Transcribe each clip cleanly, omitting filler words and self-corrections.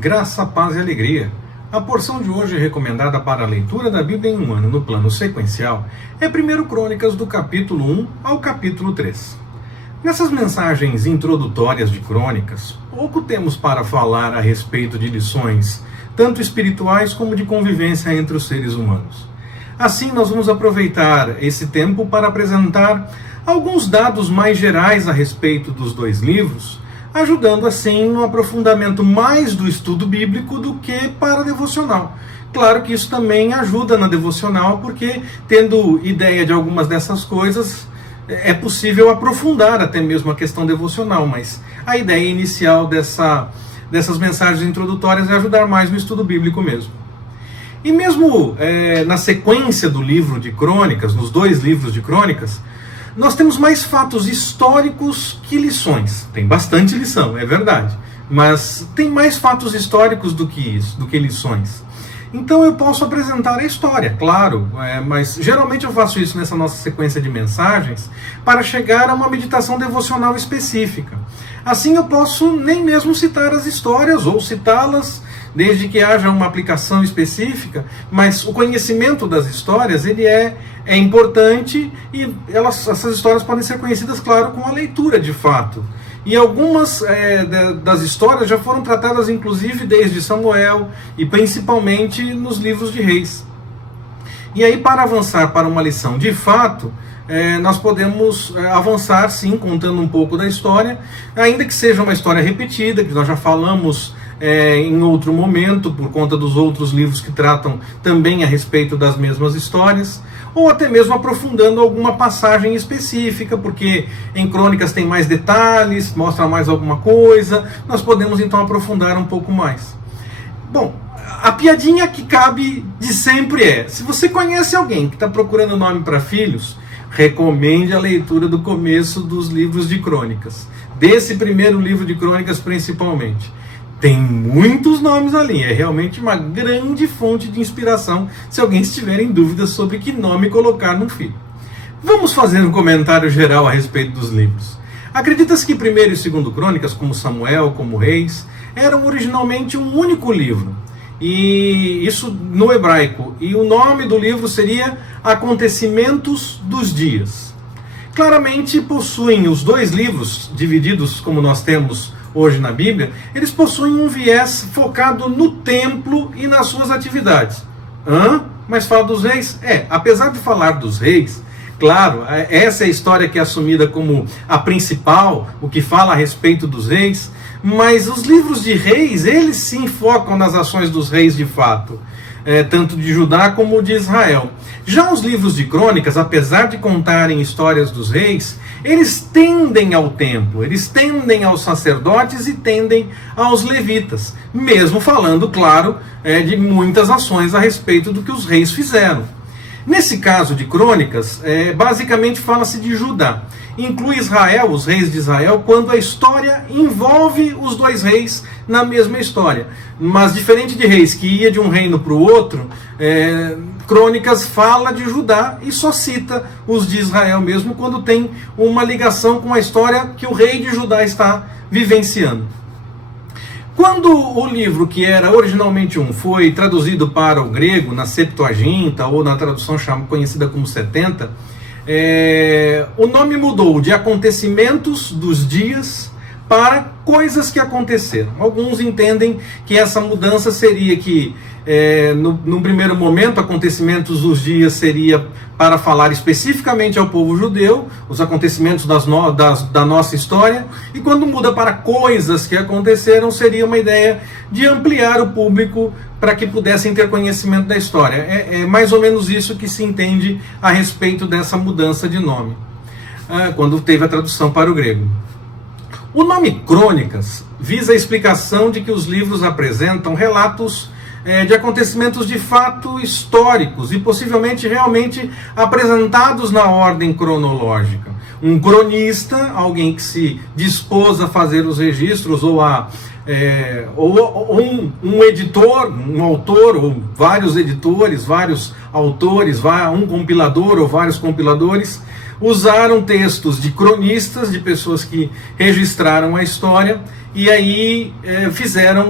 Graça, paz e alegria. A porção de hoje recomendada para a leitura da Bíblia em um ano no plano sequencial é 1 Crônicas do capítulo 1 ao capítulo 3. Nessas mensagens introdutórias de Crônicas, pouco temos para falar a respeito de lições, tanto espirituais como de convivência entre os seres humanos. Assim, nós vamos aproveitar esse tempo para apresentar alguns dados mais gerais a respeito dos dois livros, ajudando assim no aprofundamento mais do estudo bíblico do que para a devocional. Claro que isso também ajuda na devocional, porque tendo ideia de algumas dessas coisas, é possível aprofundar até mesmo a questão devocional, mas a ideia inicial dessas mensagens introdutórias é ajudar mais no estudo bíblico mesmo. E mesmo na sequência do livro de Crônicas, nos dois livros de Crônicas, nós temos mais fatos históricos que lições. Tem bastante lição, é verdade, mas tem mais fatos históricos do que isso, do que lições. Então eu posso apresentar a história, claro, mas geralmente eu faço isso nessa nossa sequência de mensagens para chegar a uma meditação devocional específica. Assim eu posso nem mesmo citar as histórias ou citá-las desde que haja uma aplicação específica, mas o conhecimento das histórias ele é importante e essas histórias podem ser conhecidas, claro, com a leitura de fato. E algumas das histórias já foram tratadas, inclusive, desde Samuel e principalmente nos livros de Reis. E aí, para avançar para uma lição de fato, nós podemos avançar, sim, contando um pouco da história, ainda que seja uma história repetida, que nós já falamos em outro momento, por conta dos outros livros que tratam também a respeito das mesmas histórias, ou até mesmo aprofundando alguma passagem específica, porque em Crônicas tem mais detalhes, mostra mais alguma coisa, nós podemos então aprofundar um pouco mais. Bom, a piadinha que cabe de sempre é, se você conhece alguém que está procurando nome para filhos, recomende a leitura do começo dos livros de Crônicas, desse primeiro livro de Crônicas principalmente. Tem muitos nomes ali, é realmente uma grande fonte de inspiração se alguém estiver em dúvida sobre que nome colocar no filho. Vamos fazer um comentário geral a respeito dos livros. Acredita-se que 1º e 2º Crônicas, como Samuel, como Reis, eram originalmente um único livro, e isso no hebraico, e o nome do livro seria Acontecimentos dos Dias. Claramente possuem os dois livros, divididos como nós temos hoje na Bíblia, eles possuem um viés focado no templo e nas suas atividades. Mas fala dos reis? Apesar de falar dos reis, claro, essa é a história que é assumida como a principal, o que fala a respeito dos reis, mas os livros de reis, eles sim focam nas ações dos reis de fato, tanto de Judá como de Israel. Já os livros de Crônicas, apesar de contarem histórias dos reis, eles tendem ao templo, eles tendem aos sacerdotes e tendem aos levitas, mesmo falando, claro, de muitas ações a respeito do que os reis fizeram. Nesse caso de Crônicas, basicamente fala-se de Judá. Inclui Israel, os reis de Israel, quando a história envolve os dois reis na mesma história. Mas diferente de Reis, que ia de um reino para o outro, Crônicas fala de Judá e só cita os de Israel mesmo quando tem uma ligação com a história que o rei de Judá está vivenciando. Quando o livro, que era originalmente foi traduzido para o grego, na Septuaginta, ou na tradução conhecida como 70, o nome mudou de Acontecimentos dos Dias para Coisas que Aconteceram. Alguns entendem que essa mudança seria que, no primeiro momento, Acontecimentos dos Dias seria para falar especificamente ao povo judeu, os acontecimentos da nossa história, e quando muda para Coisas que Aconteceram, seria uma ideia de ampliar o público para que pudessem ter conhecimento da história. É mais ou menos isso que se entende a respeito dessa mudança de nome, quando teve a tradução para o grego. O nome Crônicas visa a explicação de que os livros apresentam relatos de acontecimentos de fato históricos e possivelmente realmente apresentados na ordem cronológica. Um cronista, alguém que se dispôs a fazer os registros, ou um editor, um autor, ou vários editores, vários autores, um compilador ou vários compiladores, usaram textos de cronistas, de pessoas que registraram a história, e aí fizeram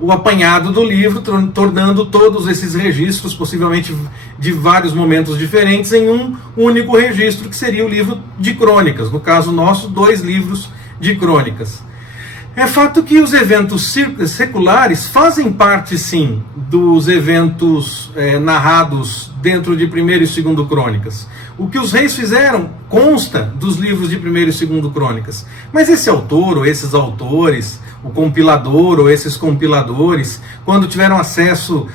o apanhado do livro, tornando todos esses registros, possivelmente de vários momentos diferentes, em um único registro, que seria o livro de crônicas. No caso nosso, 2 livros de crônicas. É fato que os eventos seculares fazem parte, sim, dos eventos narrados dentro de 1º e 2º Crônicas. O que os reis fizeram consta dos livros de 1º e 2º Crônicas. Mas esse autor, ou esses autores, o compilador, ou esses compiladores, quando tiveram acesso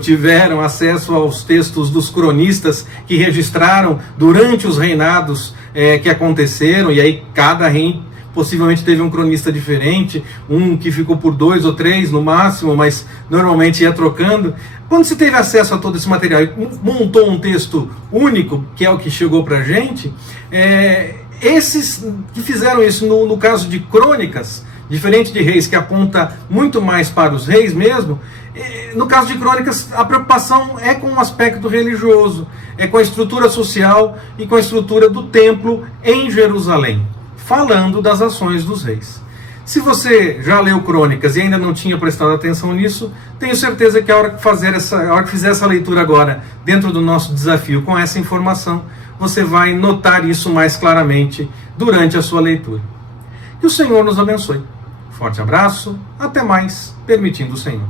tiveram acesso aos textos dos cronistas que registraram durante os reinados que aconteceram, e aí cada rei possivelmente teve um cronista diferente, um que ficou por 2 ou 3 no máximo, mas normalmente ia trocando. Quando se teve acesso a todo esse material e montou um texto único, que é o que chegou para a gente, esses que fizeram isso no caso de crônicas, diferente de reis, que aponta muito mais para os reis mesmo, no caso de crônicas, a preocupação é com o aspecto religioso, é com a estrutura social e com a estrutura do templo em Jerusalém, falando das ações dos reis. Se você já leu crônicas e ainda não tinha prestado atenção nisso, tenho certeza que a hora que fizer essa leitura agora, dentro do nosso desafio com essa informação, você vai notar isso mais claramente durante a sua leitura. Que o Senhor nos abençoe. Forte abraço, até mais, permitindo o Senhor.